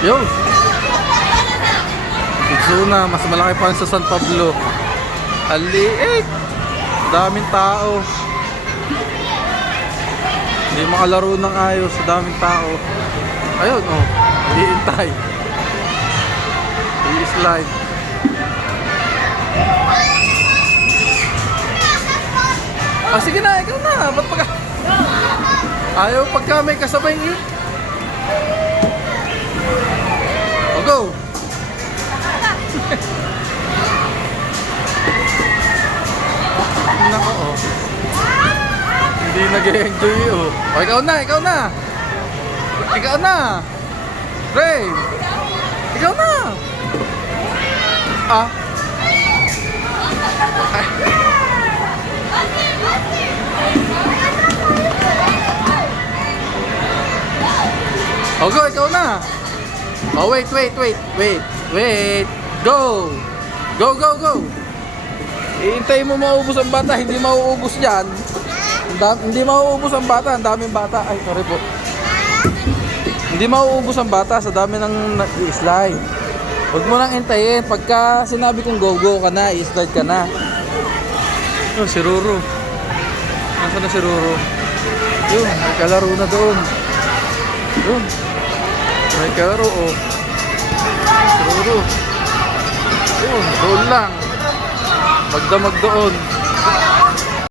Yun. Itzuna, mas malaki pa sa San Pablo. Aliit. Daming tao. Hindi makalaro ng ayos sa daming tao. Ayun, oh. Iintay. I-slide. Ah, sige na, ikaw na. Ba't pagka... Ayaw pagka may kasabay yun. Oh, go! Nako, oh. Hindi nag-enjoy, oh. Oh, ikaw na, ikaw na. Ikaw na. Ray. Ikaw na. Ah. Ay. Oh, go, ikaw na. Oh, wait. Go. Go. Iintay mo maubos ang bata, hindi mauubos yan. Hindi mauubos ang bata, ang daming bata. Ay, sorry po. Hindi mauubos ang bata sa dami ng i-slide. Huwag mo nang intayin. Pagka sinabi kong go ka na, i-slide ka na. Oh, si Ruru. Nasaan na si Ruru? Yun, may kalaro na doon. Yun. May kalaro, oh. Si Ruru. Yun, doon lang. Magdamag doon.